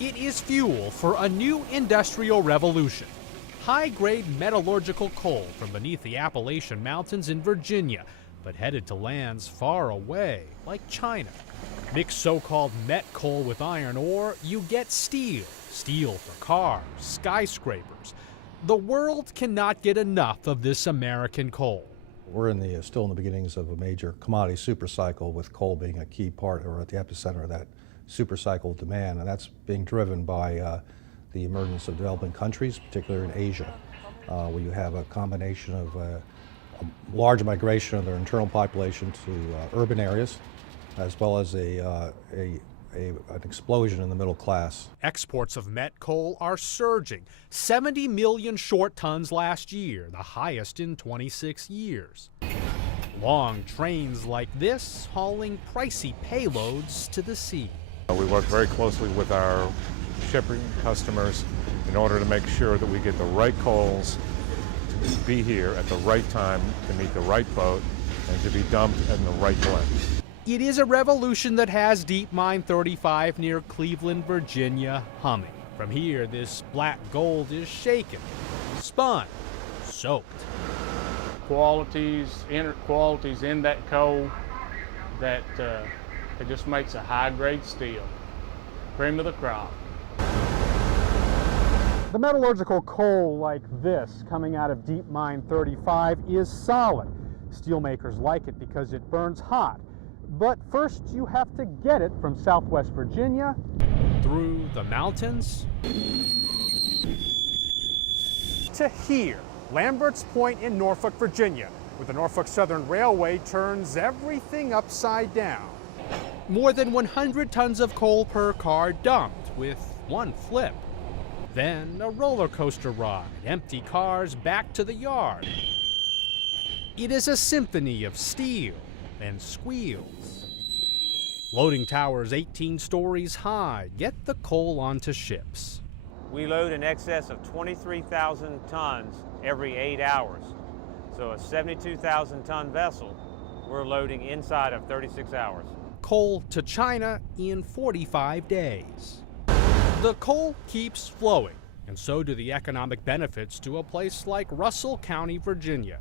It is fuel for a new industrial revolution. High-grade metallurgical coal from beneath the Appalachian Mountains in Virginia, but headed to lands far away, like China. Mix so-called met coal with iron ore, you get steel. Steel for cars, skyscrapers. The world cannot get enough of this American coal. We're still in the beginnings of a major commodity supercycle, with coal being a key part, or at the epicenter of that supercycle demand, and that's being driven by the emergence of developing countries, particularly in Asia, where you have a combination of a large migration of their internal population to urban areas, as well as an explosion in the middle class. Exports of met coal are surging. 70 million short tons last year, the highest in 26 years. Long trains like this hauling pricey payloads to the sea. We work very closely with our shipping customers in order to make sure that we get the right coals to be here at the right time, to meet the right boat, and to be dumped in the right blend. It is a revolution that has Deep Mine 35 near Cleveland, Virginia, humming. From here, this black gold is shaken, spun, soaked. Inner qualities in that coal that it just makes a high-grade steel. Cream of the crop. The metallurgical coal like this coming out of Deep Mine 35 is solid. Steelmakers like it because it burns hot. But first you have to get it from Southwest Virginia through the mountains to here, Lambert's Point in Norfolk, Virginia, where the Norfolk Southern Railway turns everything upside down. More than 100 tons of coal per car dumped with one flip. Then a roller coaster ride, empty cars back to the yard. It is a symphony of steel and squeals. Loading towers 18 stories high get the coal onto ships. We load in excess of 23,000 tons every 8 hours. So a 72,000 ton vessel, we're loading inside of 36 hours. Coal to China in 45 days. The coal keeps flowing, and so do the economic benefits to a place like Russell County, Virginia.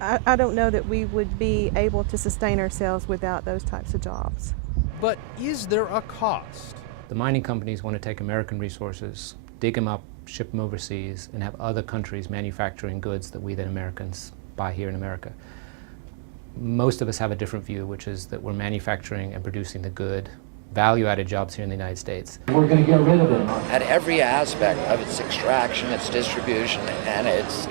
I don't know that we would be able to sustain ourselves without those types of jobs. But is there a cost? The mining companies want to take American resources, dig them up, ship them overseas, and have other countries manufacturing goods that we, the Americans, buy here in America. Most of us have a different view, which is that we're manufacturing and producing the good, value-added jobs here in the United States. We're going to get rid of it. At every aspect of its extraction, its distribution, and its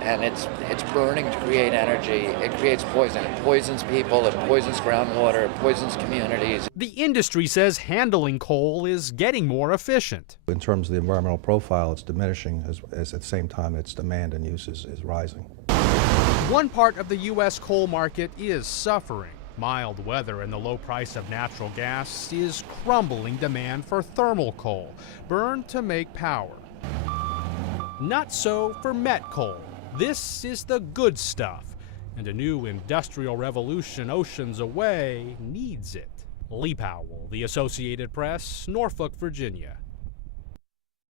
burning to create energy, it creates poison. It poisons people, it poisons groundwater, it poisons communities. The industry says handling coal is getting more efficient. In terms of the environmental profile, it's diminishing as at the same time its demand and use is rising. One part of the U.S. coal market is suffering. Mild weather and the low price of natural gas is crumbling demand for thermal coal, burned to make power. Not so for met coal. This is the good stuff, and a new industrial revolution oceans away needs it. Lee Powell, The Associated Press, Norfolk, Virginia.